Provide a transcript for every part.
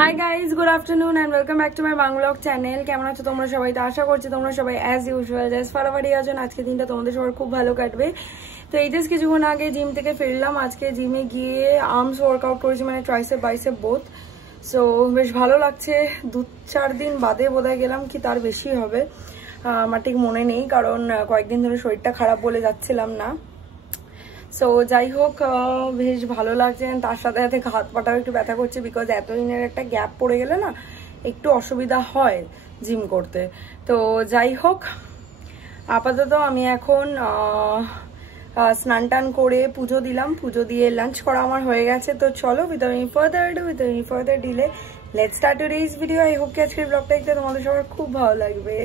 High guys, good afternoon and welcome back to my vlog channel. কেমন আছো তোমরা সবাই? তো আশা করছি তোমরা সবাই অ্যাজ ইউজুয়াল জাস্ট ফাটাফাটি আছো। আজকে দিনটা তোমাদের সবার খুব ভালো কাটবে। তো এই জাস্ট কিছুক্ষণ আগে জিম থেকে ফিরলাম। আজকে জিমে গিয়ে আর্মস ওয়ার্কআউট করেছি, মানে ট্রাইসেপ বাইসেপ বোথ। সো বেশ ভালো লাগছে। 2-4 দিন বাদে বোধহয় গেলাম, কি তার বেশি হবে আমার ঠিক মনে নেই, কারণ কয়েকদিন ধরে শরীরটা খারাপ বলে যাচ্ছিলাম না। সো যাই হোক, বেশ ভালো লাগছে। তার সাথে সাথে হাত পাটাও একটু ব্যথা করছে, বিকজ এতদিনের একটা গ্যাপ পড়ে গেলে না একটু অসুবিধা হয় জিম করতে। তো যাই হোক, আপাতত আমি এখন স্নান টান করে পুজো দিলাম, পুজো দিয়ে লাঞ্চ করা আমার হয়ে গেছে। তো চলো, without any further delay let's start today's video. I hope কি আজকের ব্লগটা দেখতে তোমাদের সবার খুব ভালো লাগবে।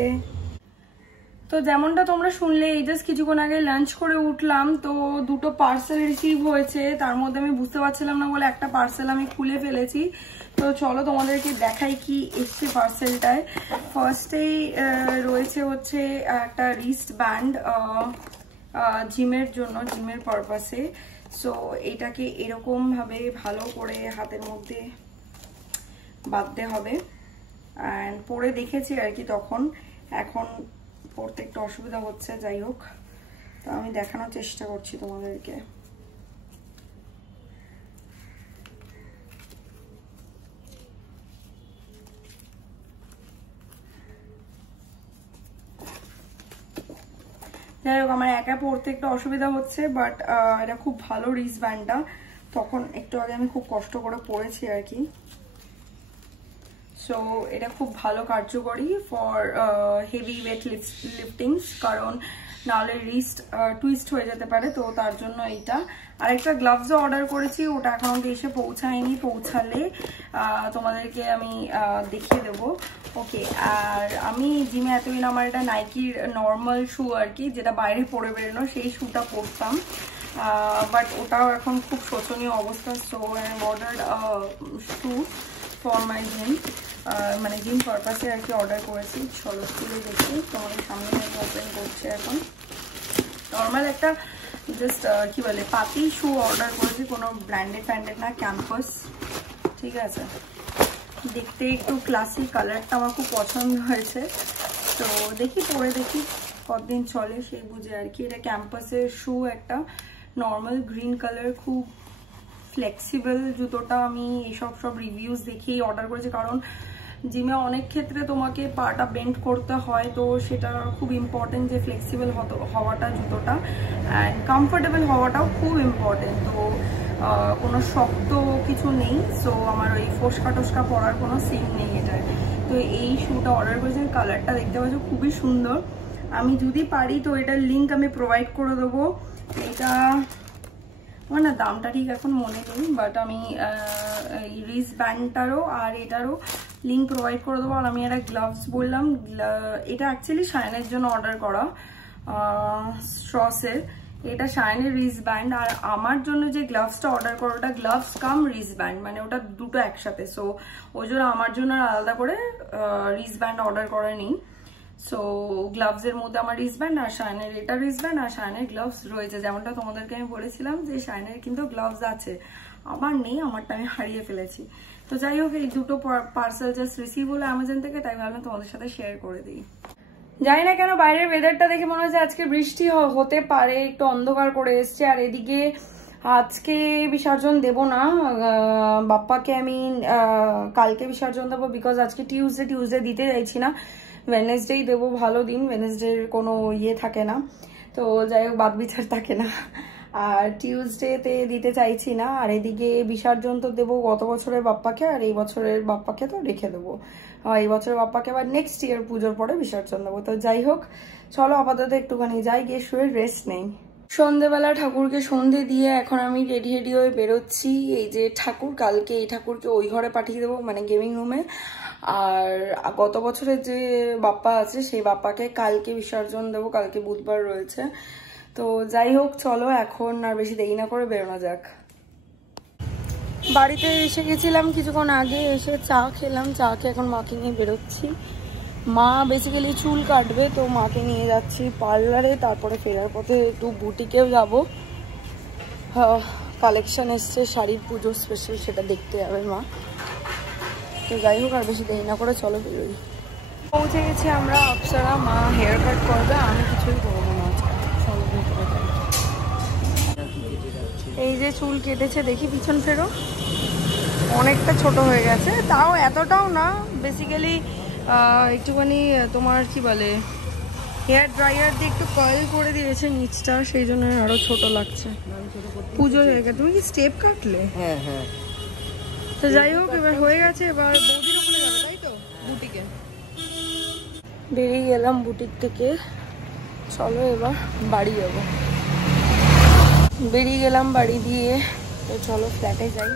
তো যেমনটা তোমরা শুনলে, এই জাস্ট কিছুক্ষণ আগে লাঞ্চ করে উঠলাম। তো দুটো পার্সেল রিসিভ হয়েছে, তার মধ্যে আমি বুঝতে পারছিলাম না বলে একটা পার্সেল আমি খুলে ফেলেছি। তো চলো তোমাদেরকে দেখাই কি এসছে পার্সেলটায়। ফার্স্টেই রয়েছে হচ্ছে একটা রিস্ট ব্যান্ড জিমের জন্য, জিমের পারপাসে। সো এটাকে এরকম ভাবে ভালো করে হাতের মধ্যে বাঁধতে হবে। অ্যান্ড পরে দেখেছি আর কি তখন, এখন পড়তে একটু অসুবিধা হচ্ছে। যাই হোক, তো আমি দেখানোর চেষ্টা করছি তোমাদেরকে। যাই হোক, আমার একা পড়তে একটু অসুবিধা হচ্ছে, বাট এটা খুব ভালো রিস্ট ব্যান্ডটা। তখন একটু আগে আমি খুব কষ্ট করে পড়েছি আর কি। সো এটা খুব ভালো কার্যকরী ফর হেভি ওয়েট লিফটিংস, কারণ নাহলে রিস্ট টুইস্ট হয়ে যেতে পারে। তো তার জন্য এইটা। আর একটা গ্লাভসও অর্ডার করেছি, ওটা এখন অব্দি এসে পৌঁছায়নি, পৌঁছালে তোমাদেরকে আমি দেখিয়ে দেবো। ওকে, আর আমি জিমে এতদিন আমার এটা নাইকির নর্মাল শু আর কি, যেটা বাইরে পরে বেরোনো, সেই শুটা পরতাম। বাট ওটাও এখন খুব শোচনীয় অবস্থা। So I order shoe for my gym, মানে জিম পারপাসে আর কি অর্ডার করেছি। চলো খুলে দেখি, তোমাদের সামনে আমি ওপেন করছি এখন। নর্মাল একটা জাস্ট কি বলে পাতি শু অর্ডার করেছি, কোনো ব্র্যান্ডেড না, ক্যাম্পাস। ঠিক আছে, দেখতে একটু ক্লাসি, কালারটা আমার খুব পছন্দ হয়েছে। তো দেখি পরে দেখি কতদিন চলে সেই বুঝে আর কি। এটা ক্যাম্পাসের শু, একটা নর্মাল গ্রিন কালার, খুব ফ্লেক্সিবল জুতোটা। আমি সব রিভিউজ দেখেই অর্ডার করেছি, কারণ জিমে অনেক ক্ষেত্রে তোমাকে পাটা বেন্ড করতে হয়। তো সেটা খুব ইম্পর্টেন্ট যে ফ্লেক্সিবল হওয়াটা জুতোটা, অ্যান্ড কমফোর্টেবল হওয়াটাও খুব ইম্পর্টেন্ট। তো কোনো শক্ত কিছু নেই, সো আমার ওই ফোসকা টোসকা পরার কোনো সিন নেই এটার। তো এই শুটা অর্ডার করেছি। কালারটা দেখতে পাচ্ছ খুবই সুন্দর। আমি যদি পারি তো এটার লিঙ্ক আমি প্রোভাইড করে দেবো। এটা আমার না দামটা ঠিক এখন মনে নেই, বাট আমি এই রিস্ট ব্যান্ডটারও আর এটারও লিঙ্ক প্রোভাইড করে দেবো। আর আমি একটা গ্লাভস বললাম, এটা অ্যাকচুয়ালি শাইনের জন্য অর্ডার করা, স্ট্রসের। এটা শাইনের রিস্ট ব্যান্ড। আর আমার জন্য যে গ্লাভসটা অর্ডার করো, ওটা গ্লাভস কাম রিস্ট ব্যান্ড, মানে ওটা দুটো একসাথে। সো ওই জন্য আমার জন্য আলাদা করে রিস্ট ব্যান্ড অর্ডার করা নেই। সো গ্লাভসের মধ্যে আমার রিস্ট ব্যান্ড আর শাইনের এটা রিস্ট ব্যান্ড আর শাইনের গ্লাভস রয়েছে। যেমনটা তোমাদেরকে আমি বলেছিলাম যে শাইনের কিন্তু গ্লাভস আছে, আমার নেই, আমারটা আমি হারিয়ে ফেলেছি। তো যাই হোক, এই দুটো পার্সেল জাস্ট রিসিভ হলো অ্যামাজন থেকে, তাই ভাবলাম তোমাদের সাথে শেয়ার করে দিই। জানি না কেন বাইরের ওয়েদারটা দেখে মনে হচ্ছে আজকে বৃষ্টি হতে পারে, একটু অন্ধকার করে এসছে। আর এদিকে আজকে বিসর্জন দেব না বাপ্পাকে, আমি কালকে বিসর্জন দেবো, বিকজ আজকে টিউসডে দিতে চাইছি না, ওয়েডনেসডেই দেবো, ভালো দিন, ওয়েডনেসডের কোনো ইয়ে থাকে না। তো যাই হোক, বাদ বিচার থাকে না, আর টিউসডেতে দিতে চাইছি না। আর এদিকে বিসর্জন তো দেবো গত বছরের বাপ্পাকে, আর এই বছরের বাপ্পাকে তো রেখে দেবো। এই বছরের বাপ্পাকে আবার নেক্সট ইয়ার পুজোর পরে বিসর্জন দেবো। তো যাই হোক, চলো আপাতত একটুখানি যাই, গিয়ে শুয়ে রেস্ট নেই। সন্ধেবেলা ঠাকুরকে সন্ধে দিয়ে এখন আমি রেডি হয়ে বেরোচ্ছি। এই যে ঠাকুর, কালকে এই ঠাকুরকে ওই ঘরে পাঠিয়ে দেবো, মানে গেমিং রুমে। আর গত বছরের যে বাপ্পা আছে সেই বাপ্পাকে কালকে বিসর্জন দেবো, কালকে বুধবার রয়েছে। তো যাই হোক, চলো এখন আর বেশি দেরি না করে বেরোনো যাক। বাড়িতে এসে গেছিলাম কিছুক্ষণ আগে, এসে চা খেলাম, চা খেয়ে এখন মাকে নিয়ে বেরোচ্ছি। মা বেসিক্যালি চুল কাটবে, তো মাকে নিয়ে যাচ্ছি পার্লারে। তারপরে ফেরার পথে একটু বুটিকেও যাবো, কালেকশন এসছে শাড়ির পুজো স্পেশাল, সেটা দেখতে যাবে মা। তো তো যাই হোক, আর বেশি দেরি না করে চলো বেরোই। পৌঁছে গেছি আমরা অপ্সরা। মা হেয়ার কাট করবে, আমি কিছুই করবো না আজকে। চলো ভেতরে যাই। এই যে চুল কেটেছে, দেখি পিছন ফেরো, অনেকটা ছোট হয়ে গেছে, তাও এতটাও না। বেসিক্যালি একটুখানি তোমার কি বলে হেয়ার ড্রায়ার দিয়ে একটু কয়েল করে দিয়েছে নিচটা, সেই জন্য আরো ছোট লাগছে। পুজো হয়ে গেছে। তুমি কি স্টেপ কাটলে? হ্যাঁ হ্যাঁ। তো যাই হোক, এবার হয়ে গেছে। এবার বৌদির ওখানে যাবো, তাই তো? বুটিকে বেরিয়ে গেলাম বুটিক থেকে। চলো এবার বাড়ি যাবো। বেরিয়ে গেলাম বাড়ি দিয়ে। তো চলো ফ্ল্যাটে যাই।